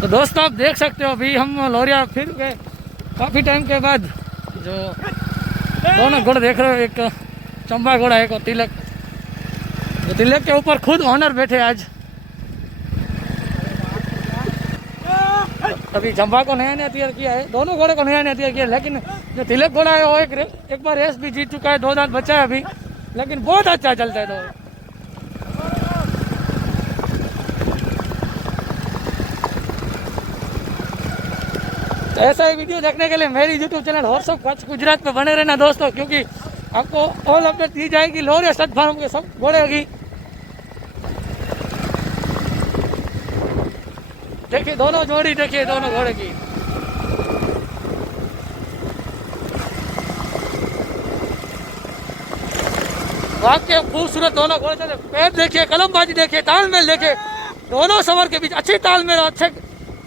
तो दोस्तों आप देख सकते हो अभी हम लोरिया फिर गए काफ़ी टाइम के बाद। जो दोनों घोड़े देख रहे हो, एक चंबा घोड़ा है, एक और तिलक। तो तिलक के ऊपर खुद ऑनर बैठे आज। अभी चंबा को नया नया तैयार किया है, दोनों घोड़े को नया नया तैयार किया है, लेकिन जो तिलक घोड़ा है वो एक बार रेस भी जीत चुका है, 2 दांत बचा है अभी, लेकिन बहुत अच्छा चलता है। तो ऐसा ही वीडियो देखने के लिए मेरी YouTube channel horse of Kutch Gujarat पे बने रहना दोस्तों, क्योंकि आपको ऑल अपडेट दी जाएगी लोरिया स्टड फार्म के सब घोड़े की। देखिए दोनों जोड़ी, देखिए दोनों घोड़े की। वाकई खूबसूरत दोनों घोड़े चले। पैर देखिए, कलमबाजी देखिए, तालमेल देखिए, दोनों सवार के बीच अच्छी तालमेल, अच्छे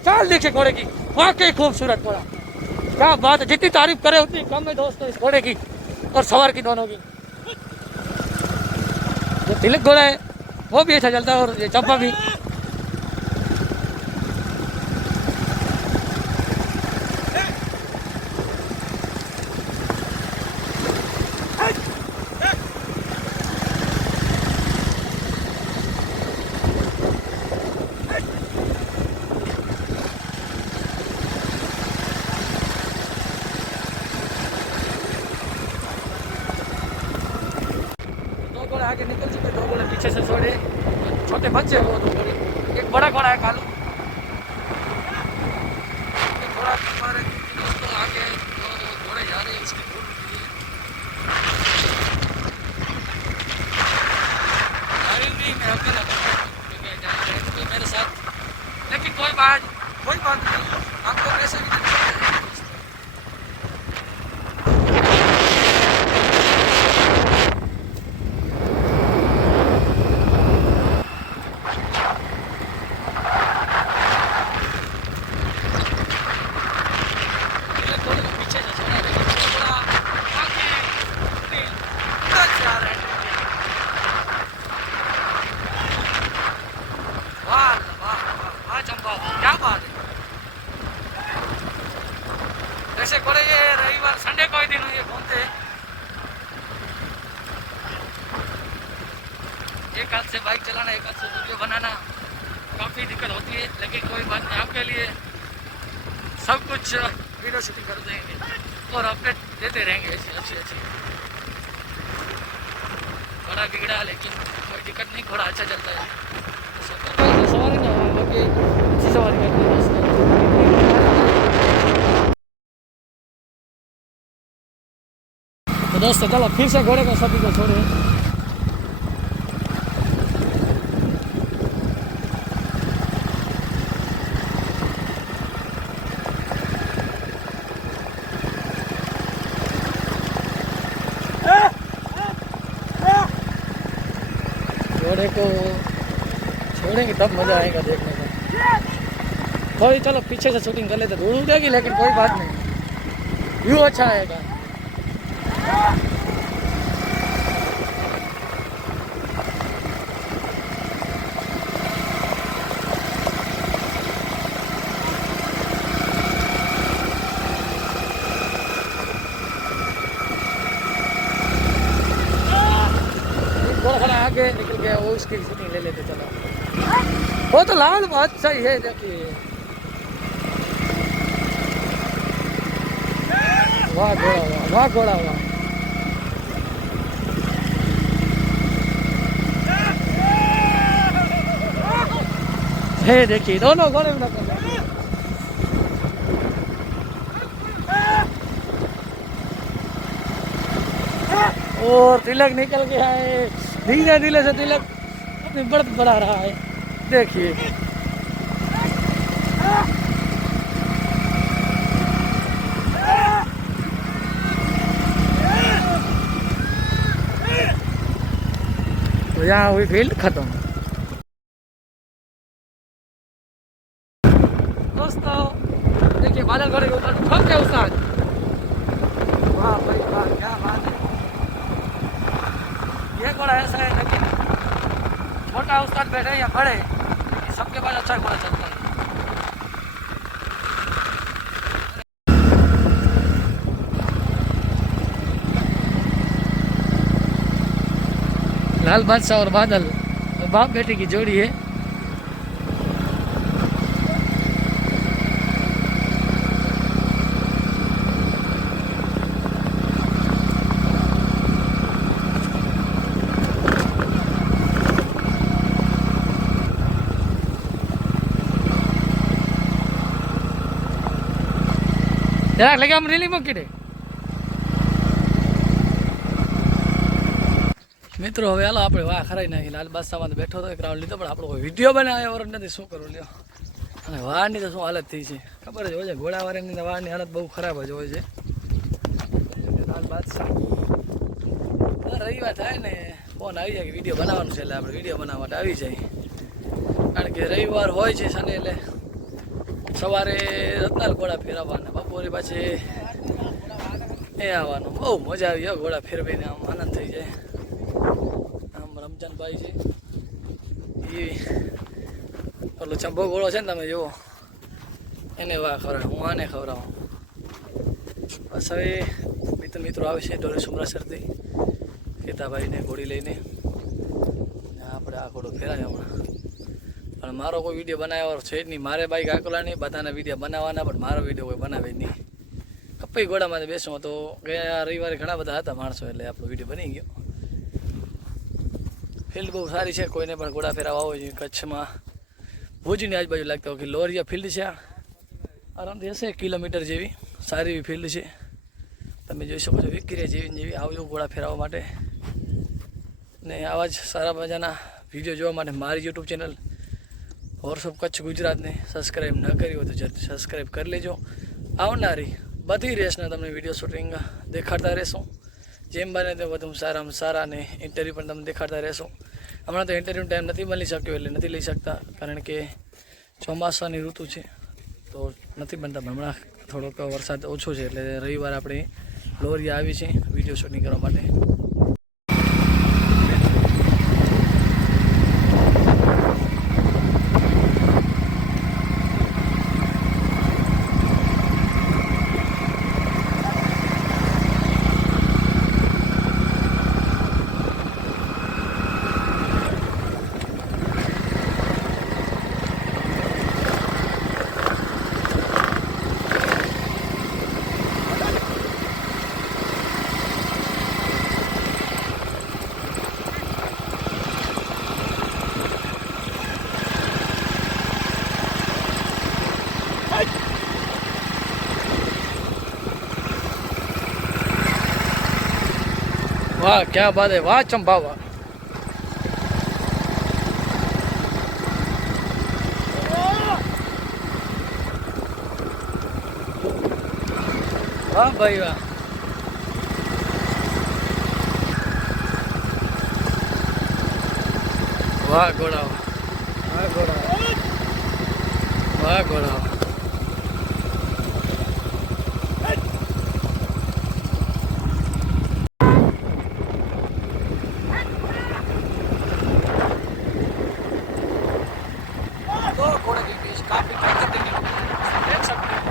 चाल देखिए घोड़े की। वाकई खूबसूरत घोड़ा, क्या बात है। जितनी तारीफ करे उतनी कम है दोस्तों इस घोड़े की और सवार की दोनों की। जो तिलक घोड़ा है वो भी अच्छा चलता है और ये चंपा भी। आगे निकल चुके, 2 घोड़े पीछे से छोड़े, छोटे बच्चे वो 2 घोड़े। एक बड़ा घोड़ा है कालू, एक घोड़ा हमारे दोस्तों आगे 2 घोड़े जा रहे हैं उसके घोड़े के लिए। नहीं, मैं अकेला जा रहे हैं तो मेरे साथ, लेकिन कोई बात नहीं, आपको कैसे भी ऐसे घोड़े ये रविवार संडे को ही दिन ये घूमते हैं। एक हाथ से बाइक चलाना, एक हाथ से वीडियो बनाना काफ़ी दिक्कत होती है, लेकिन कोई बात नहीं, आपके लिए सब कुछ वीडियो शूटिंग कर देंगे और अपडेट देते रहेंगे ऐसी अच्छी। घोड़ा बिगड़ा लेकिन कोई दिक्कत नहीं, घोड़ा अच्छा चलता है। सवारी नहीं, अच्छी सवारी करते हैं। तो दोस्तों चलो फिर से घोड़े को सभी को छोड़े। घोड़े को छोड़ेंगे तब मजा आएगा देखने का। थोड़ी चलो पीछे से शूटिंग कर लेते, धूल उड़ेगी लेकिन कोई बात नहीं, व्यू अच्छा आएगा। थोड़ा आगे निकल गया, वो उसकी शूटिंग ले लेते चलो। वो तो लाल बात सही है, देखिए वाह घोड़ा हुआ, वाह घोड़ा हुआ। हे देखिए दोनों घोड़े में और तिलक निकल गया है, धीरे धीरे से तिलक अपनी बढ़त बढ़ा रहा है, देखिए। तो यहाँ हुई फील्ड खत्म। दोस्तों देखिए बादल घोड़े के ऊपर ठोक के उस्ताद, वाह भाई वाह, क्या बात है। ये घोड़ा ऐसा है, लेकिन छोटा उस्ताद बैठे या बड़े, सबके पास अच्छा घोड़ा चलता है। लाल बादशाह और बादल बाप बेटे की जोड़ी है। જરાક લગે આમ રેલી મૂકી દે મિત્રો। હવે હાલો આપણે વાહ ખરાઈ નાખી। લાલ બાદશાહમાં બેઠો હતો, એક રાઉન્ડ લીધો, પણ આપણો કોઈ વિડીયો બનાવ્યો વર નથી, શું કરું લ્યો। અને વાહની તો શું હાલત થઈ છે ખબર જ હોય છે, ઘોડાવાળાની વાહની હાલત બહુ ખરાબ જ હોય છે। લાલ બાદશાહ રવિવાર થાય ને ફોન આવી જાય કે વિડીયો બનાવવાનું છે, એટલે આપણે વિડીયો બનાવવા માટે આવી જાય। કારણ કે રવિવાર હોય છે શનિ, એટલે સવારે રત્નાલ ઘોડા ફેરવવાના, બપોરે પાછી એ આવવાનું। બહુ મજા આવી ગયો ઘોડા ફેરવીને, આમ આનંદ થઈ જાય। આમ રમજાનભાઈ છે એ ઓલો ચંબો ઘોડો છે ને, તમે જુઓ એને વાહ ખવડાવે, હું આને ખવડાવું। બસ હવે મિત્રો આવે છે ડોરે સુમરાસરથી કેતાભાઈને ઘોડી લઈને, આપણે આ ઘોડો ફેરાય હમણાં। પણ મારો કોઈ વિડીયો બનાવ્યો છે જ નહીં, મારે બાઈક આકલાની બધાના વિડીયો બનાવવાના, પણ મારો વિડીયો કોઈ બનાવે જ નહીં। કપાઈ ઘોડામાં બેસું તો ગયા રવિવારે ઘણા બધા હતા માણસો, એટલે આપણો વિડીયો બની ગયો। ફિલ્ડ બહુ સારી છે, કોઈને પણ ઘોડા ફેરવા હોય છે કચ્છમાં, ભુજની આજુબાજુ લાગતા હોય કે લોરિયા ફિલ્ડ છે, આરામથી હશે 1 કિલોમીટર જેવી સારી એવી ફિલ્ડ છે। તમે જોઈ શકો છો વિક્રિયા જેવી આવજો ઘોડા ફેરવવા માટે। ને આવા જ સારા મજાના વિડીયો જોવા માટે મારી YouTube channel horse of Kutch ગુજરાતને સબસ્ક્રાઈબ ન કરી હોય તો જલ્દી સબસ્ક્રાઈબ કરી લેજો। આવનારી બધી રેસના તમને વિડીયો શૂટિંગ દેખાડતા રહેશું, જેમ બને તેમ વધુ સારામાં સારા, અને ઇન્ટરવ્યૂ પણ તમને દેખાડતા રહેશું। હમણાં તો ઇન્ટરવ્યૂનો ટાઈમ નથી મળી શક્યો, એટલે નથી લઈ શકતા, કારણ કે ચોમાસાની ઋતુ છે તો નથી બનતા। હમણાં થોડોક વરસાદ ઓછો છે, એટલે રવિવાર આપણે લોરિયા આવી છે વિડીયો શૂટિંગ કરવા માટે। वाह क्या बात है, वाह चंपा वाह। वाह भाई वाह, वाह घोड़ा, वाह घोड़ा, वाह घोड़ा। घोड़े के बीच काफी ताकत देख सकते हैं।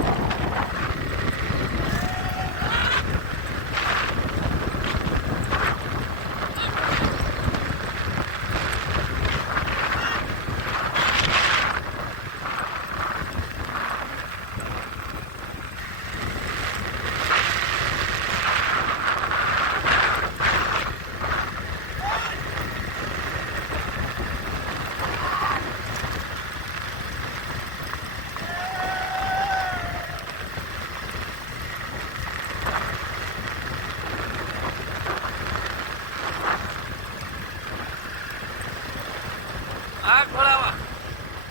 हाँ घोड़ा वाह,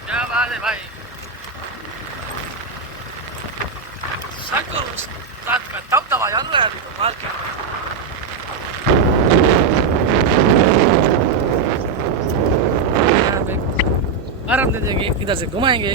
क्या बात है भाई। तब दबा चल रहा है अभी तो मार के। आराम दे देंगे, इधर से घुमाएंगे।